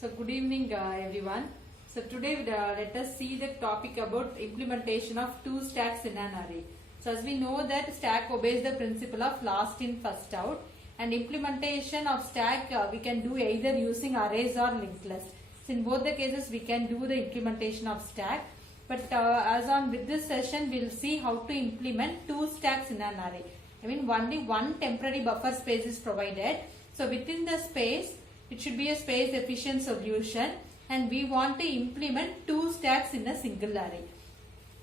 So good evening everyone. So today let us see the topic about implementation of two stacks in an array. So as we know that stack obeys the principle of last in first out, and implementation of stack we can do either using arrays or linked list. So in both the cases we can do the implementation of stack, but as on with this session we will see how to implement two stacks in an array. I mean only one temporary buffer space is provided. So within the space it should be a space efficient solution, and we want to implement two stacks in a single array.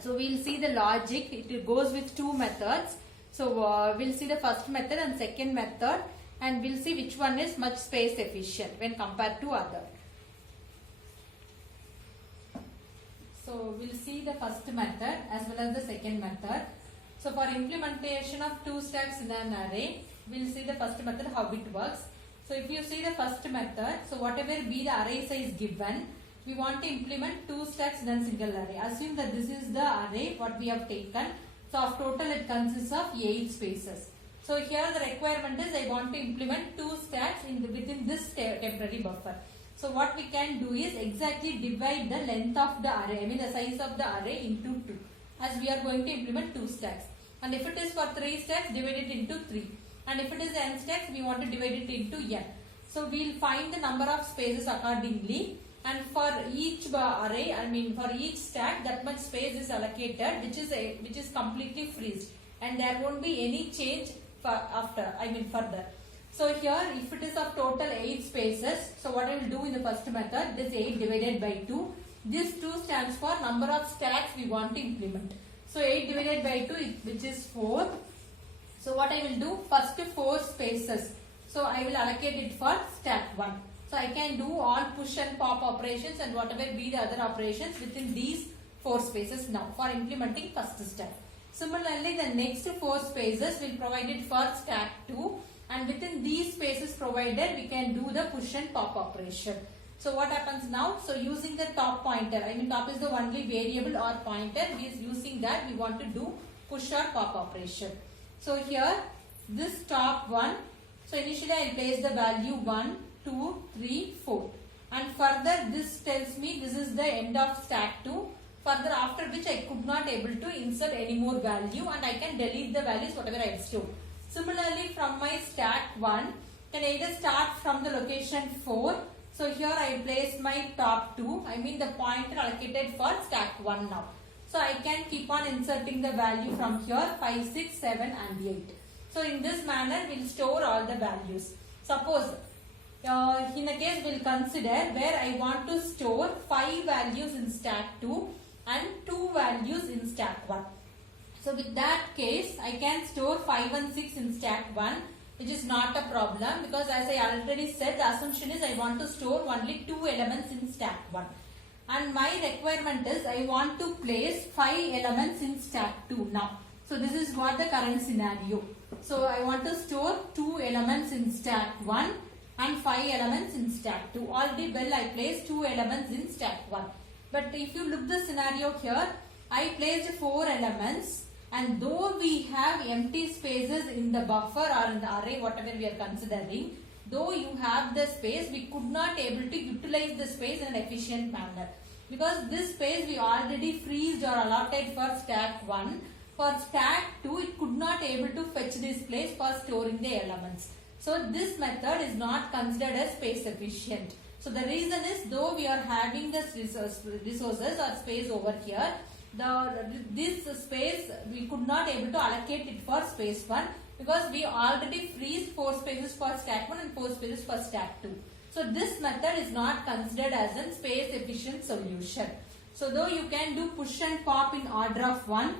So we will see the logic. It goes with two methods. So we'll see the first method and second method, and we'll see which one is much space efficient when compared to other. So we'll see the first method as well as the second method. So for implementation of two stacks in an array, we'll see the first method, how it works. So if you see the first method, so whatever be the array size given, we want to implement two stacks in a single array. Assume that this is the array what we have taken. So of total it consists of 8 spaces. So here the requirement is I want to implement two stacks within this temporary buffer. So what we can do is exactly divide the length of the array, I mean the size of the array into 2, as we are going to implement two stacks. And if it is for 3 stacks, divide it into 3. And if it is n stacks, we want to divide it into n. So we will find the number of spaces accordingly, and for each array, I mean for each stack, that much space is allocated, which is completely freezed, and there won't be any change further. So here, if it is of total 8 spaces, so what I will do in the first method, this 8 divided by 2. This 2 stands for number of stacks we want to implement. So 8 divided by 2, which is 4. So what I will do, first 4 spaces. So I will allocate it for stack 1. So I can do all push and pop operations and whatever be the other operations within these 4 spaces now for implementing first stack. Similarly, the next 4 spaces will provide it for stack 2, and within these spaces provided we can do the push and pop operation. So what happens now? So using the top pointer, I mean top is the only variable or pointer, using that we want to do push or pop operation. So here this top one, so initially I place the value 1, 2, 3, 4, and further this tells me this is the end of stack 2, further after which I could not able to insert any more value, and I can delete the values whatever I have stored. Similarly from my stack 1 can either start from the location 4. So here I place my top 2, I mean the pointer allocated for stack 1 now. So I can keep on inserting the value from here 5, 6, 7 and 8. So in this manner we will store all the values. Suppose in the case we will consider where I want to store 5 values in stack 2 and 2 values in stack 1. So with that case I can store 5 and 6 in stack 1, which is not a problem, because as I already said, the assumption is I want to store only 2 elements in stack 1. And my requirement is I want to place 5 elements in stack 2 now. So this is what the current scenario. So I want to store 2 elements in stack 1 and 5 elements in stack 2. Already well I placed 2 elements in stack 1. But if you look the scenario here, I placed 4 elements, and though we have empty spaces in the buffer or in the array whatever we are considering, though you have the space, we could not able to utilize the space in an efficient manner, because this space we already freezed or allotted for stack 1. For stack 2 it could not able to fetch this place for storing the elements. So this method is not considered as space efficient. So the reason is, though we are having this resources or space over here, this space we could not able to allocate it for space 1, because we already freeze 4 spaces for stack 1 and 4 spaces for stack 2. So this method is not considered as a space efficient solution. So though you can do push and pop in order of 1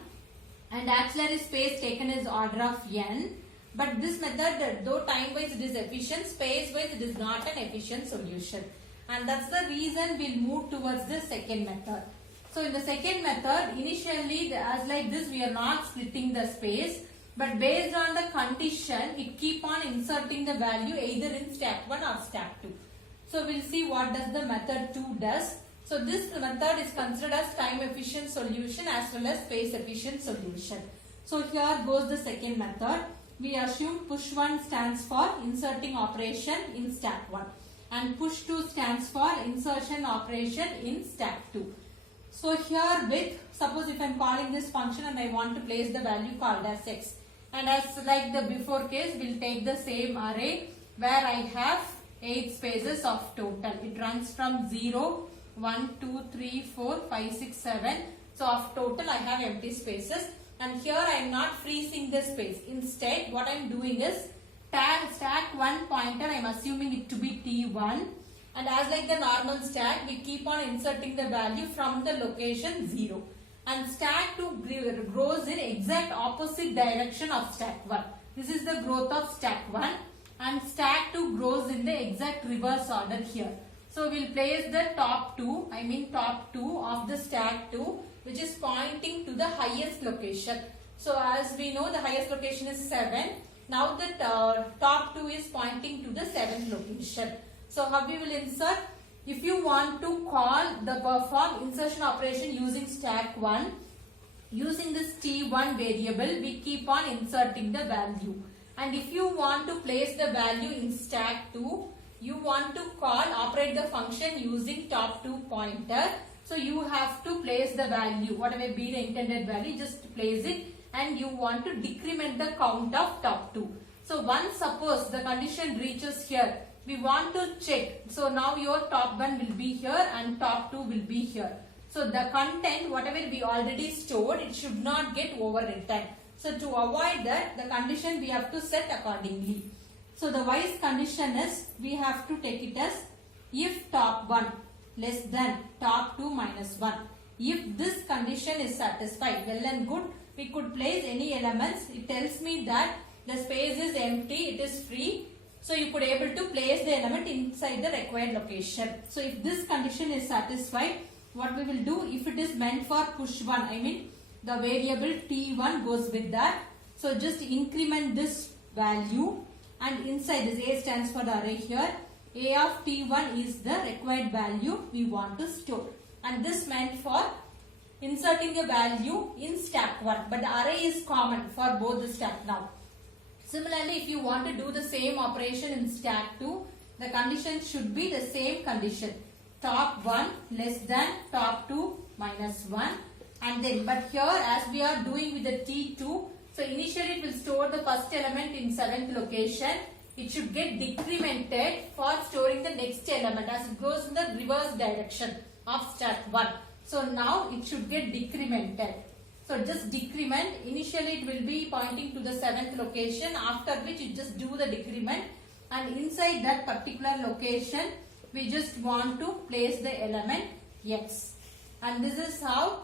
and auxiliary space taken as order of n, but this method, though time wise it is efficient, space wise it is not an efficient solution, and that's the reason we'll move towards the second method. So in the second method, initially as like this we are not splitting the space, but based on the condition we keep on inserting the value either in stack 1 or stack 2. So we'll see what does the method 2 does. So this method is considered as time efficient solution as well as space efficient solution. So here goes the second method. We assume push 1 stands for inserting operation in stack 1. and push 2 stands for insertion operation in stack 2. So here with, suppose if I am calling this function and I want to place the value called as x, and as like the before case, we will take the same array where I have 8 spaces of total. It runs from 0, 1, 2, 3, 4, 5, 6, 7. So of total I have empty spaces, and here I am not freezing the space. Instead what I am doing is stack 1 pointer, I am assuming it to be T1, and as like the normal stack we keep on inserting the value from the location 0, and stack 2 grows in exact opposite direction of stack 1. This is the growth of stack 1, and stack 2 grows in the exact reverse order here. So we will place the top 2 of the stack 2, which is pointing to the highest location. So as we know, the highest location is 7. Now the top 2 is pointing to the 7th location. So how we will insert? If you want to perform insertion operation using stack 1, using this T1 variable, we keep on inserting the value. And if you want to place the value in stack 2, you want to operate the function using top 2 pointer. So you have to place the value, whatever be the intended value, just place it, and you want to decrement the count of top 2. So once suppose the condition reaches here, we want to check. So now your top 1 will be here and top 2 will be here. So the content, whatever we already stored, it should not get overwritten. So to avoid that, the condition we have to set accordingly. So the wise condition is, we have to take it as if top 1 less than top 2 minus 1. If this condition is satisfied, well and good, we could place any elements. It tells me that the space is empty, it is free. So you could able to place the element inside the required location. So if this condition is satisfied, what we will do, if it is meant for push 1, the variable T1 goes with that. So just increment this value, and inside this A stands for the array here. A of T1 is the required value we want to store, and this meant for inserting the value in stack 1, but the array is common for both the stack now. Similarly, if you want to do the same operation in stack 2, the condition should be the same condition, top 1 less than top 2 minus 1, and then but here as we are doing with the T2, so initially it will store the first element in 7th location. It should get decremented for storing the next element as it goes in the reverse direction of stack 1. So now it should get decremented. So just decrement. Initially it will be pointing to the 7th location, after which you just do the decrement, and inside that particular location we just want to place the element x. And this is how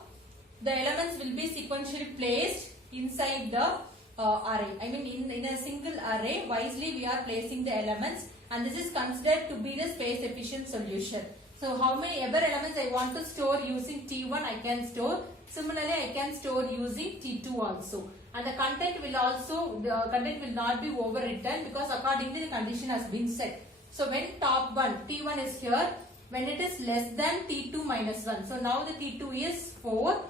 the elements will be sequentially placed inside the array. In a single array, wisely we are placing the elements, and this is considered to be the space efficient solution. So how many ever elements I want to store using T1 I can store. Similarly I can store using T2 also. And the content will not be overwritten, because accordingly the condition has been set. So when top 1, T1 is here, when it is less than T2 minus 1. So now the T2 is 4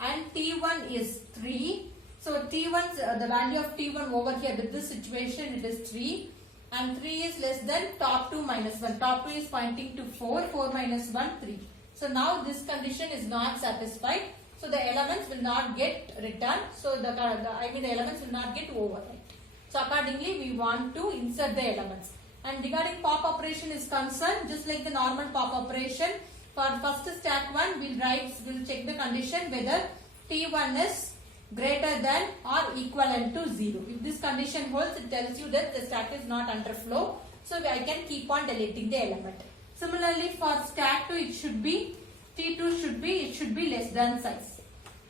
and T1 is 3. So T1, the value of T1 over here with this situation, it is 3, and 3 is less than top 2 minus 1. Top 2 is pointing to 4, 4 minus 1, 3. So now this condition is not satisfied. So the elements will not get returned. So the elements will not get overwritten. So accordingly we want to insert the elements. And regarding pop operation is concerned, just like the normal pop operation, for first stack 1 we'll check the condition whether T1 is greater than or equivalent to 0. If this condition holds, it tells you that the stack is not under flow. So I can keep on deleting the element. Similarly for stack 2, it should be less than size.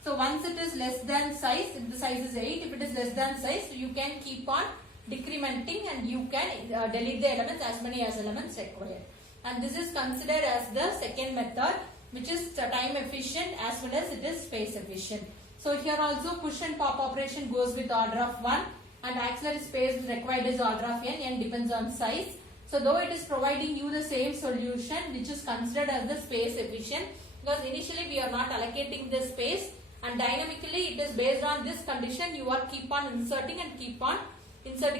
So once it is less than size, if the size is 8, if it is less than size, so you can keep on decrementing and you can delete the elements as many as elements required. And this is considered as the second method, which is time efficient as well as it is space efficient. So here also push and pop operation goes with order of 1, and auxiliary space required is order of n depends on size. So though it is providing you the same solution, which is considered as the space efficient, because initially we are not allocating the space, and dynamically it is based on this condition you are keep on inserting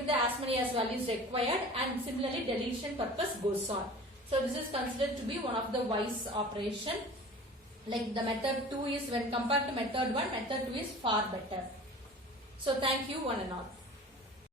the as many as values required, and similarly deletion purpose goes on. So this is considered to be one of the wise operation. Like the method 2 is, when compared to method 1, method 2 is far better. So thank you one and all.